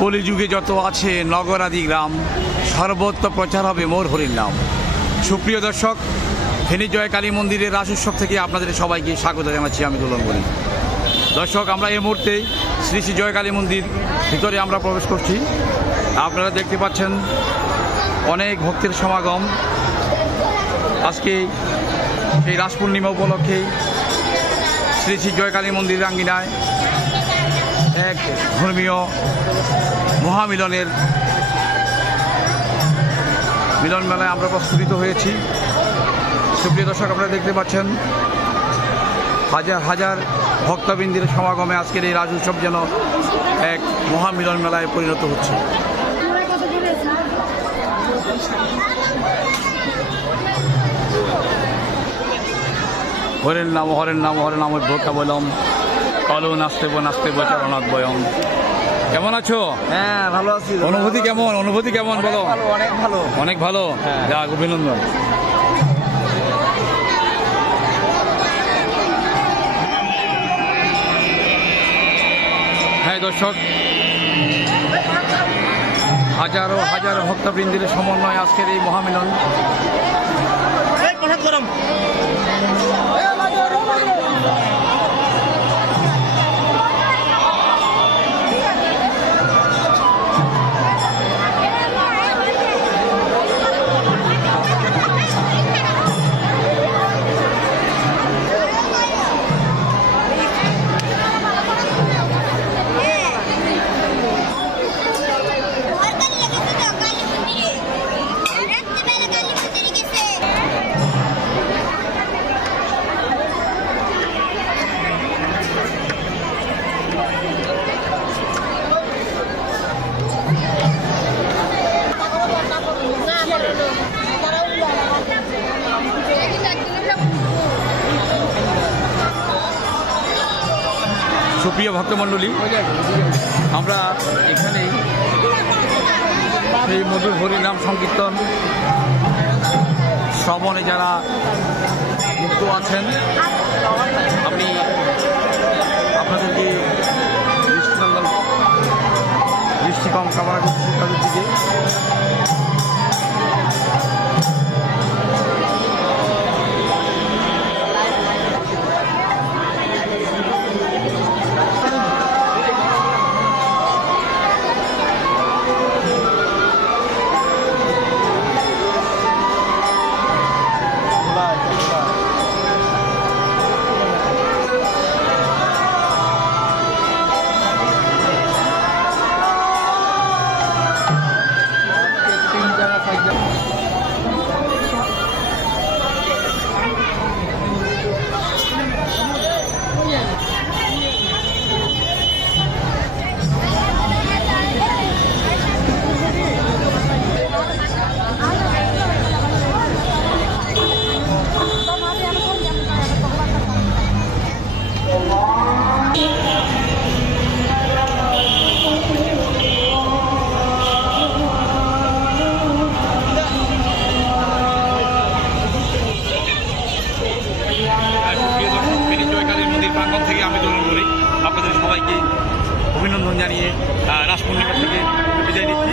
কলিযুগে যত আছে নগরাদি গ্রাম, সর্বত্র প্রচার হবে মোর হরির নাম। সুপ্রিয় দর্শক, ফেনী জয় কালী মন্দিরের রাস উৎসব থেকে আপনাদের সবাইকে স্বাগত জানাচ্ছি। আমি দুলন বলি। দর্শক, আমরা এই মুহূর্তে শ্রী শ্রী জয় কালী মন্দির ভিতরে আমরা প্রবেশ করছি। আপনারা দেখতে পাচ্ছেন অনেক ভক্তের সমাগম। আজকে সেই রাস পূর্ণিমা উপলক্ষে শ্রী শ্রী জয় কালী মন্দির আঙ্গিনায় এক ধর্মীয় মহামিলনের মিলন মেলায় আমরা প্রস্ফুটিত হয়েছি। সুপ্রিয় দর্শক, আপনারা দেখতে পাচ্ছেন হাজার হাজার ভক্তবৃন্দের সমাগমে আজকের এই রাজ উৎসব যেন এক মহামিলন মেলায় পরিণত হচ্ছে। হরের নাম হরের নাম হরের নাম ভোক্তা বলম কালো নাচতে নাচতে চরণাথ বয়ম। কেমন আছো? হ্যাঁ, ভালো আছি। অনুভূতি কেমন? অনুভূতি কেমন বলো? অনেক ভালো। অনেক ভালো। যাক, অভিনন্দন। হ্যাঁ দর্শক, হাজারো হাজার ভক্তবৃন্দের সমন্বয় আজকের এই মহামিলন। সুপ্রিয় ভক্তমণ্ডলী, আমরা এখানেই সেই মধুর হরিনাম সংকীর্তন শ্রবণে যারা যুক্ত আছেন, আমি আপনাদেরকে দৃষ্টিকোণ কামনা করছি তাদের দিকে। থেকে আমি দৌড় করি আপনাদের সবাইকে অভিনন্দন জানিয়ে রাস পূর্ণিমা থেকে বিদায় নিচ্ছি।